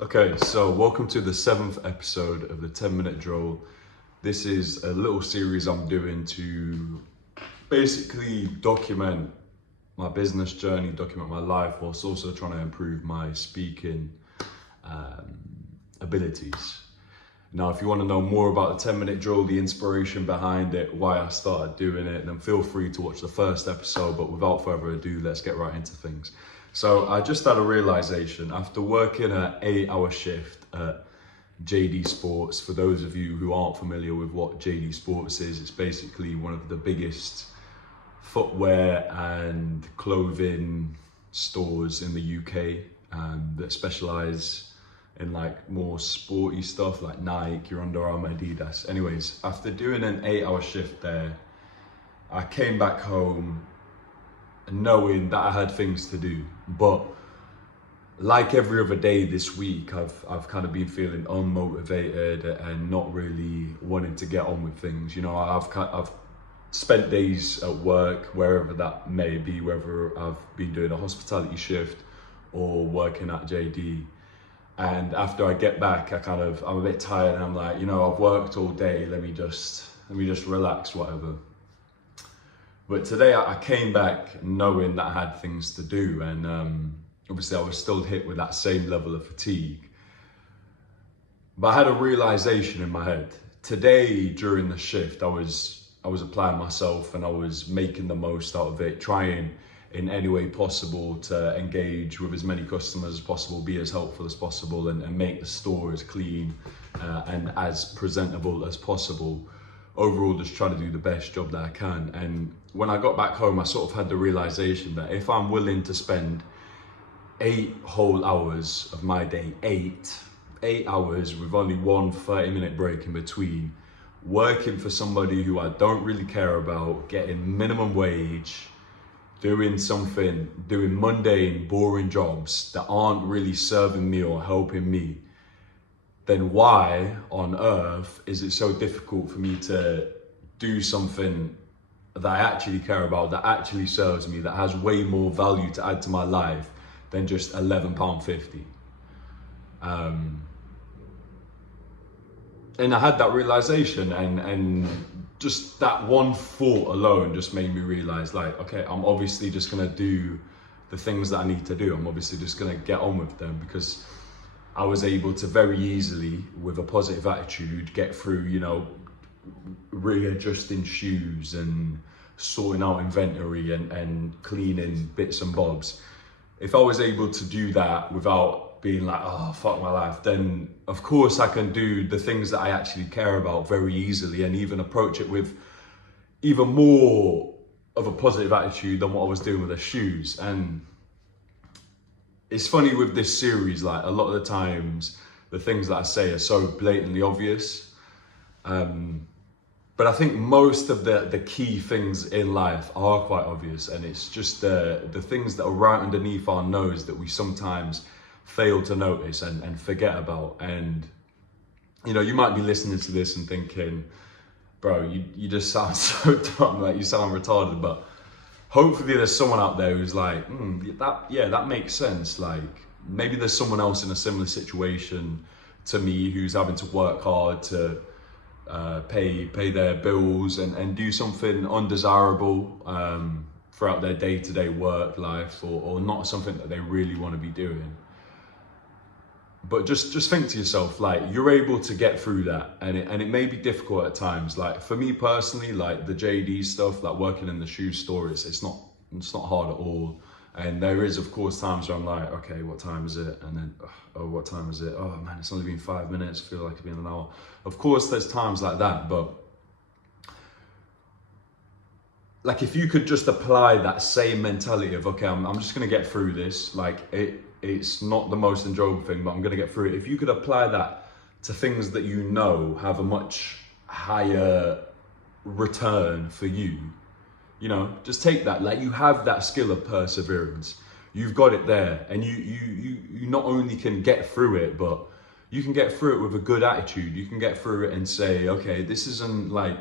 Okay, so welcome to the 7th episode of the 10-Minute Drill. This is a little series I'm doing to basically document my business journey, document my life, whilst also trying to improve my speaking abilities. Now, if you want to know more about the 10-Minute Drill, the inspiration behind it, why I started doing it, then feel free to watch the first episode. But without further ado, let's get right into things. So I just had a realization after working an 8-hour shift at JD Sports. For those of you who aren't familiar with what JD Sports is, it's basically one of the biggest footwear and clothing stores in the UK that specialize in like more sporty stuff like Nike, your Under Armour, Adidas. Anyways, after doing an 8-hour shift there, I came back home knowing that I had things to do. But like every other day this week, I've kind of been feeling unmotivated and not really wanting to get on with things. You know, I've spent days at work, wherever that may be, whether I've been doing a hospitality shift or working at JD. And after I get back, I'm a bit tired and I'm like, you know, I've worked all day, let me just relax, whatever. But today I came back knowing that I had things to do, and obviously I was still hit with that same level of fatigue. But I had a realization in my head. Today during the shift, I was applying myself and I was making the most out of it, trying in any way possible to engage with as many customers as possible, be as helpful as possible, and make the store as clean and as presentable as possible. Overall, just trying to do the best job that I can. And when I got back home, I sort of had the realization that if I'm willing to spend 8 whole hours of my day, 8 hours with only one 30-minute break in between, working for somebody who I don't really care about, getting minimum wage, doing mundane, boring jobs that aren't really serving me or helping me, then why on earth is it so difficult for me to do something that I actually care about, that actually serves me, that has way more value to add to my life than just £11.50? And I had that realization, and just that one thought alone just made me realize, like, okay, I'm obviously just gonna do the things that I need to do. I'm obviously just gonna get on with them, because I was able to very easily, with a positive attitude, get through, you know, readjusting shoes and sorting out inventory and cleaning bits and bobs. If I was able to do that without being like, oh, fuck my life, then of course I can do the things that I actually care about very easily, and even approach it with even more of a positive attitude than what I was doing with the shoes. And it's funny with this series, like a lot of the times the things that I say are so blatantly obvious. But I think most of the key things in life are quite obvious, and it's just the things that are right underneath our nose that we sometimes fail to notice and forget about. And, you know, you might be listening to this and thinking, bro, you just sound so dumb, like you sound retarded, but hopefully there's someone out there who's like, that makes sense. Like, maybe there's someone else in a similar situation to me who's having to work hard to pay their bills and do something undesirable throughout their day-to-day work life, or not something that they really want to be doing. But just think to yourself, like, you're able to get through that, and it may be difficult at times. Like for me personally, like the JD stuff, like working in the shoe store, it's not hard at all. And there is, of course, times where I'm like, okay, what time is it? And then, oh, what time is it? Oh man, it's only been 5 minutes. I feel like it's been an hour. Of course, there's times like that, but like if you could just apply that same mentality of, okay, I'm just gonna get through this. Like it's not the most enjoyable thing, but I'm gonna get through it. If you could apply that to things that you know have a much higher return for you, you know, just take that. Like, you have that skill of perseverance. You've got it there, and you not only can get through it, but you can get through it with a good attitude. You can get through it and say, okay, this isn't like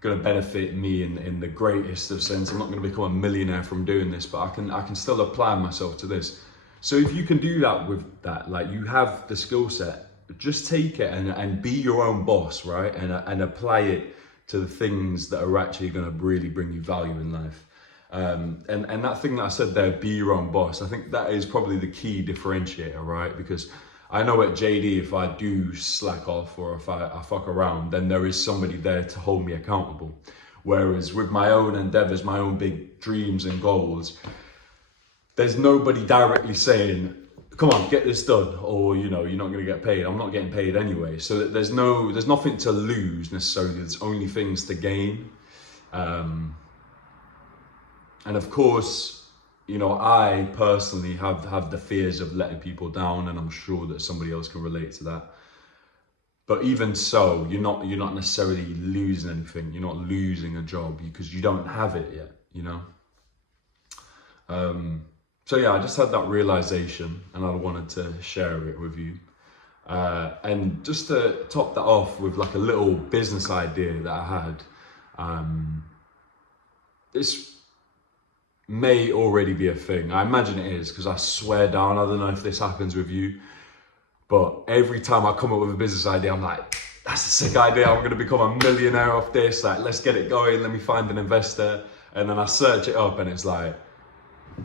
going to benefit me in the greatest of sense. I'm not going to become a millionaire from doing this, but I can still apply myself to this. So if you can do that with that, like you have the skill set, just take it and be your own boss, right? And apply it to the things that are actually going to really bring you value in life. And that thing that I said there, be your own boss, I think that is probably the key differentiator, right? Because I know at JD, if I do slack off or if I fuck around, then there is somebody there to hold me accountable. Whereas with my own endeavors, my own big dreams and goals, there's nobody directly saying, come on, get this done, or you're not going to get paid. I'm not getting paid anyway. So there's nothing to lose necessarily. There's only things to gain. And of course, I personally have the fears of letting people down, and I'm sure that somebody else can relate to that. But even so, you're not necessarily losing anything. You're not losing a job because you don't have it yet, So yeah, I just had that realization and I wanted to share it with you. And just to top that off with like a little business idea that I had, this may already be a thing. I imagine it is, because I swear down, I don't know if this happens with you, but every time I come up with a business idea, I'm like, that's a sick idea. I'm going to become a millionaire off this. Like, let's get it going. Let me find an investor. And then I search it up and it's like,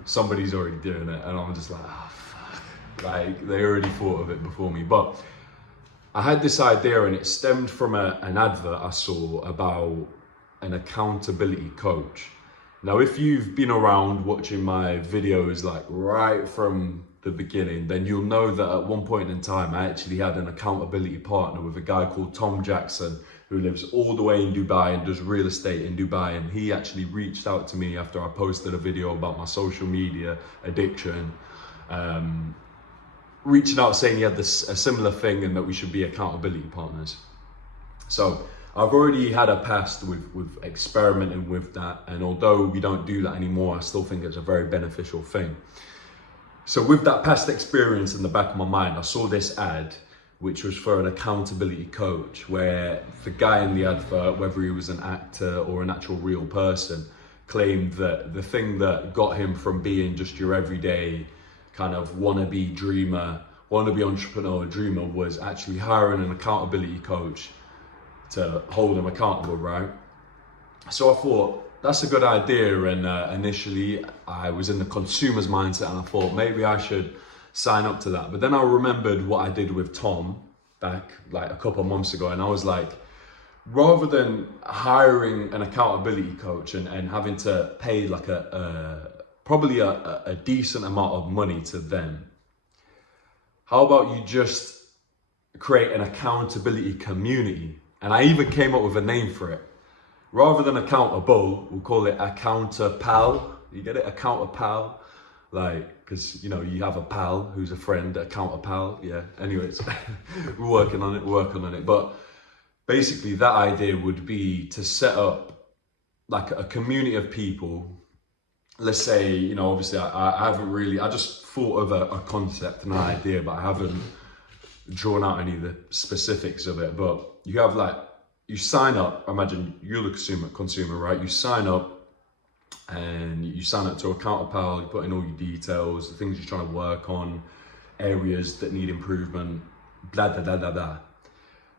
somebody's already doing it, and I'm just like, fuck. Like, they already thought of it before me. But I had this idea, and it stemmed from an advert I saw about an accountability coach. Now, if you've been around watching my videos like right from the beginning, then you'll know that at one point in time, I actually had an accountability partner with a guy called Tom Jackson, who lives all the way in Dubai and does real estate in Dubai. And he actually reached out to me after I posted a video about my social media addiction, reaching out saying he had a similar thing and that we should be accountability partners. So I've already had a past with experimenting with that. And although we don't do that anymore, I still think it's a very beneficial thing. So with that past experience in the back of my mind, I saw this ad, which was for an accountability coach, where the guy in the advert, whether he was an actor or an actual real person, claimed that the thing that got him from being just your everyday kind of wannabe entrepreneur dreamer was actually hiring an accountability coach to hold him accountable, right? So I thought, that's a good idea. And initially I was in the consumer's mindset and I thought maybe I should sign up to that. But then I remembered what I did with Tom back like a couple of months ago, and I was like, rather than hiring an accountability coach and having to pay like probably a decent amount of money to them, how about you just create an accountability community? And I even came up with a name for it. Rather than accountable, we'll call it Accountapal. You get it? Accountapal. Like, because you have a pal who's a friend, Accountapal. Yeah, anyways, we're working on it. But basically that idea would be to set up like a community of people. Let's say, obviously I haven't really, I just thought of a concept and an idea, but I haven't drawn out any of the specifics of it. But you have you sign up, imagine you're the consumer, right? You sign up and you sign up to Accountapal, you put in all your details, the things you're trying to work on, areas that need improvement, blah, blah, blah, blah, blah.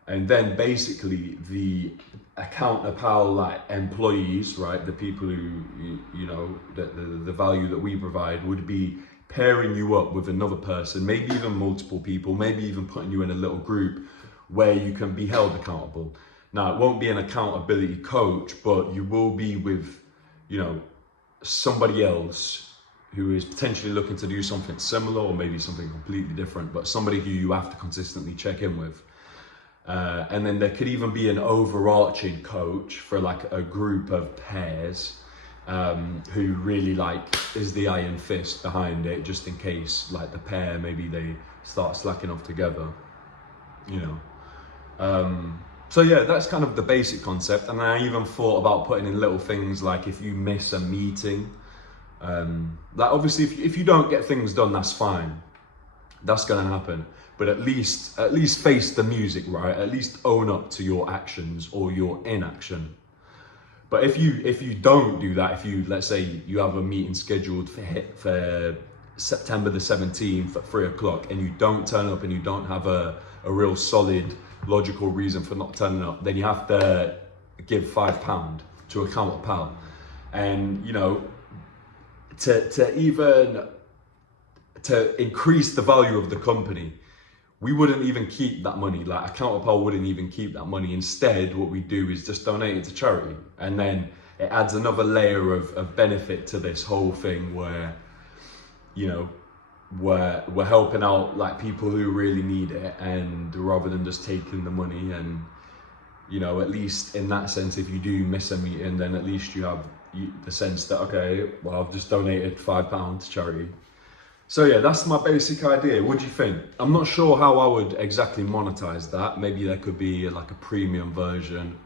And then basically the Accountapal employees, right? The people who, the value that we provide would be pairing you up with another person, maybe even multiple people, maybe even putting you in a little group where you can be held accountable. Now, it won't be an accountability coach, but you will be with, somebody else who is potentially looking to do something similar or maybe something completely different, but somebody who you have to consistently check in with. And then there could even be an overarching coach for like a group of pairs who really is the iron fist behind it, just in case the pair, maybe they start slacking off together, So yeah, that's kind of the basic concept. And I even thought about putting in little things like if you miss a meeting, obviously if you don't get things done, that's fine. That's gonna happen. But at least face the music, right? At least own up to your actions or your inaction. But if you don't do that, if you, let's say you have a meeting scheduled for September the 17th at 3 o'clock and you don't turn up and you don't have a real solid logical reason for not turning up, then you have to give £5 to Account a Pal. And you know, to increase the value of the company, we wouldn't even keep that money. Like Account a Pal wouldn't even keep that money. Instead, what we do is just donate it to charity, and then it adds another layer of benefit to this whole thing where, you know, we're helping out like people who really need it, and rather than just taking the money. And you know, at least in that sense, if you do miss a meeting, then at least you have the sense that, okay, well, I've just donated £5 to charity. So yeah, that's my basic idea. What do you think? I'm not sure how I would exactly monetize that. Maybe there could be like a premium version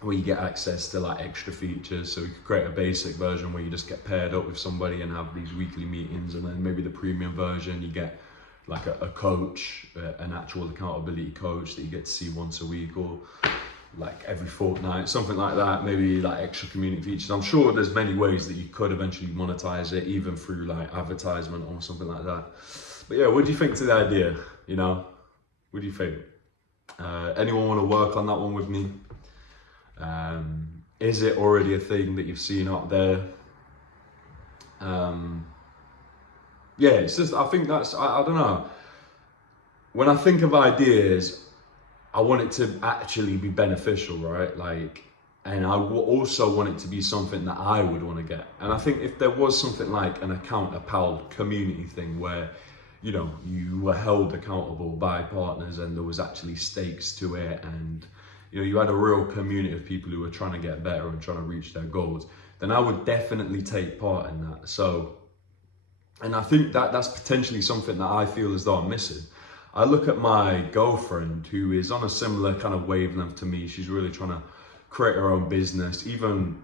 where you get access to like extra features. So you could create a basic version where you just get paired up with somebody and have these weekly meetings, and then maybe the premium version you get like a coach, an actual accountability coach that you get to see once a week or like every fortnight, something like that. Maybe like extra community features. I'm sure there's many ways that you could eventually monetize it, even through like advertisement or something like that. But yeah, what do you think to the idea? You know, what do you think? Anyone want to work on that one with me? Is it already a thing that you've seen out there? Yeah, it's just, I think that's, I don't know. When I think of ideas, I want it to actually be beneficial, right? Like, and I also want it to be something that I would want to get. And I think if there was something like an Account a Pal community thing where, you know, you were held accountable by partners and there was actually stakes to it, and you know, you had a real community of people who were trying to get better and trying to reach their goals, then I would definitely take part in that. So, and I think that that's potentially something that I feel as though I'm missing. I look at my girlfriend who is on a similar kind of wavelength to me. She's really trying to create her own business, even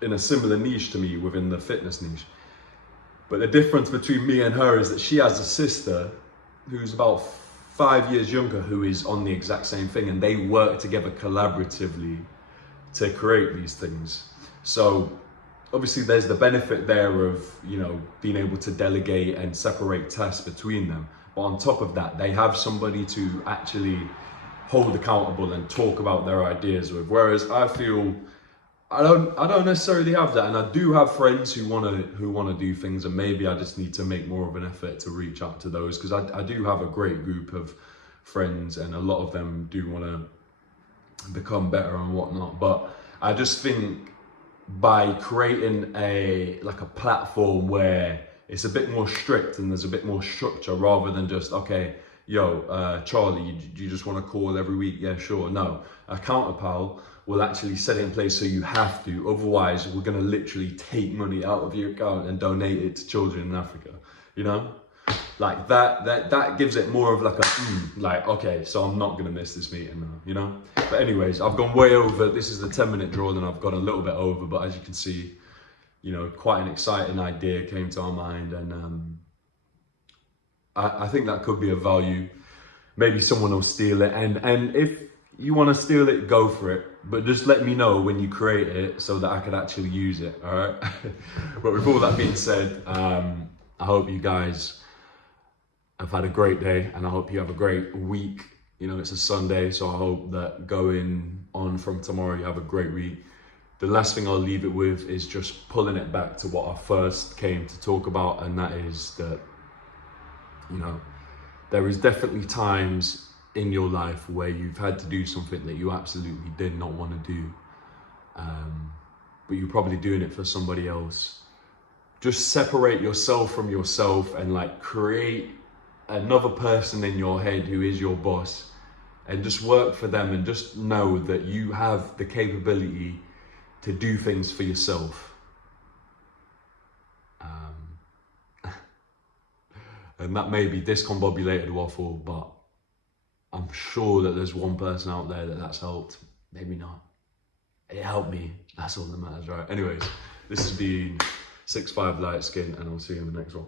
in a similar niche to me within the fitness niche. But the difference between me and her is that she has a sister who's about 5 years younger who is on the exact same thing, and they work together collaboratively to create these things. So obviously there's the benefit there of, you know, being able to delegate and separate tasks between them. But on top of that, they have somebody to actually hold accountable and talk about their ideas with. Whereas I feel I don't necessarily have that, and I do have friends who wanna do things, and maybe I just need to make more of an effort to reach out to those, because I do have a great group of friends, and a lot of them do want to become better and whatnot. But I just think by creating a platform where it's a bit more strict and there's a bit more structure, rather than just, okay, yo, Charlie, you just want to call every week? Yeah, sure. No, Account a Pal will actually set it in place so you have to. Otherwise, we're going to literally take money out of your account and donate it to children in Africa. You know, like that gives it more of like a like, okay, so I'm not going to miss this meeting now. You know. But anyways, I've gone way over. This is the 10-minute draw, and I've gone a little bit over. But as you can see, you know, quite an exciting idea came to our mind, and I think that could be of value. Maybe someone will steal it, and if you want to steal it, go for it. But just let me know when you create it so that I can actually use it, all right? But with all that being said, I hope you guys have had a great day, and I hope you have a great week. You know, it's a Sunday, so I hope that going on from tomorrow, you have a great week. The last thing I'll leave it with is just pulling it back to what I first came to talk about, and that is that, you know, there is definitely times in your life where you've had to do something that you absolutely did not want to do, but you're probably doing it for somebody else. Just separate yourself from yourself and like create another person in your head who is your boss, and just work for them, and just know that you have the capability to do things for yourself. And that may be discombobulated waffle, but I'm sure that there's one person out there that's helped. Maybe not. It helped me. That's all that matters, right? Anyways, this has been 6'5" Light Skin, and I'll see you in the next one.